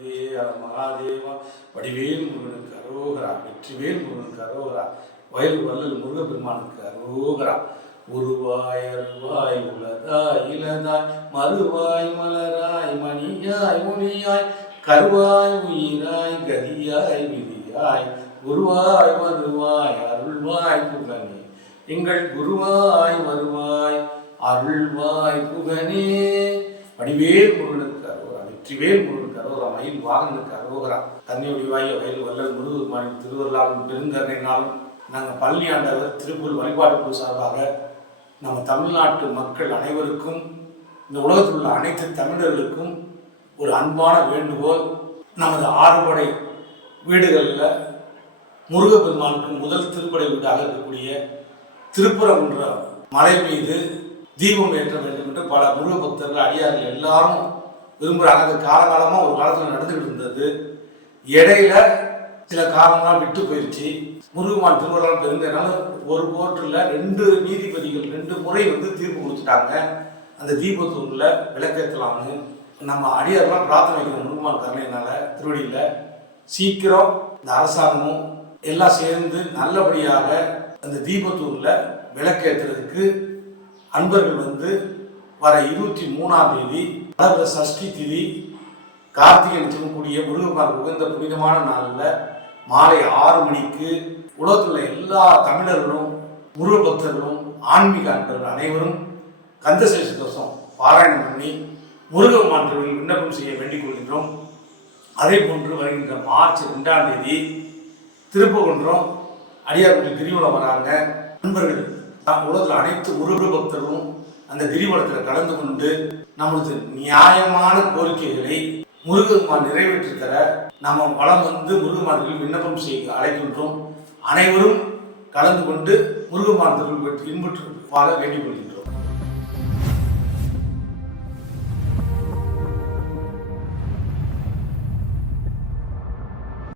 மகாதேவா வடிவேல் முருகனுக்கு அரோகரா, வெற்றிவேல் முருகனுக்கு அரோகரா, வயல் வல்லல் முருகப்பெருமானுக்கு அரோகரா. உருவாய் அருவாய் உலதாய் இலதாய் மறுவாய் மலராய் மணியாய் ஒளியாய் கருவாய் உயிராய் கதியாய் விதியாய் குருவாய் வருவாய் அருள்வாய் புகனே எங்கள் குருவாய் வருவாய் அருள்வாய் புகனே. வடிவேல் முருகனுக்கு அரோகரா, வெற்றிவேல் முருகனுக்கு அரோகரா, மயில் வாகனுக்கு அரோகரா. கன்னியொடிவாய் வயல் வல்லல் முருகப்பெருமானின் திருவருளாலும் பெருந்தன்மையினாலும் நாங்கள் பழனி ஆண்டவர் திருப்பூர் வழிபாடு குழு சார்பாக நம்ம தமிழ்நாட்டு மக்கள் அனைவருக்கும், இந்த உலகத்தில் உள்ள அனைத்து தமிழர்களுக்கும் ஒரு அன்பான வேண்டுகோள். நமது ஆறுபடை வீடுகளில் முருகப்பெருமானுக்கு முதல் திருப்படை வீடாக இருக்கக்கூடிய திருப்பரங்குன்ற மலை மீது தீபம் ஏற்ற வேண்டும் என்று பல முருக பக்தர்கள் அடியார்கள் எல்லாரும் விரும்புகிறாங்க. அது காலகாலமாக ஒரு காலத்தில் நடந்துகிட்டு இருந்தது. இடையில சில காரணங்களாக விட்டு போயிடுச்சு. முருகமான் திருவிழாவில் இருந்ததுனால ஒரு கோர்ட்டில் 2 நீதிபதிகள் 2 முறை தீர்ப்பு கொடுத்துட்டாங்க. அந்த தீபத்தூரில் விளக்கேற்றலாம்னு நம்ம அடியாரெல்லாம் பிரார்த்தனை வைக்கிறோம். முருகமான் கருணையினால திருவடியில் சீக்கிரம் இந்த அரசாங்கமும் எல்லாம் சேர்ந்து நல்லபடியாக அந்த தீபத்தூரில் விளக்கேற்றுறதுக்கு அன்பர்கள் வர 23ஆம் தேதி வளர்ற சஷ்டி திதி கார்த்திகை சொல்லக்கூடிய முருகப்பெருமான் உகந்த புனிதமான நாளில் மாலை 6 மணிக்கு உலகத்தில் உள்ள எல்லா தமிழர்களும் முருக பக்தர்களும் ஆன்மீக அன்பர்கள் அனைவரும் கந்தசேஷ தோஷம் பாராயணம் பண்ணி முருகப்பெருமான் திருவிழா விண்ணப்பம் செய்ய வேண்டிக் கொள்கின்றோம். அதே போன்று வருகின்ற மார்ச் 2ஆம் தேதி திருப்பகுன்றம் அடியார்கள் கிரிவலம் வராங்க. நண்பர்கள் உலகத்தில் அனைத்து முருக பக்தர்களும் அந்த கிரிவலத்தில் கலந்து கொண்டு நமது நியாயமான கோரிக்கைகளை முருகப்பெருமான் நிறைவேற்றி தர நம்ம வளம் முருகப்பெருமான் விண்ணப்பம் செய்ய அழைக்கின்றோம். அனைவரும் கலந்து கொண்டு முருகப்பெருமான் இன்பற்று வாழ வேண்டிக் கொள்கின்றோம்.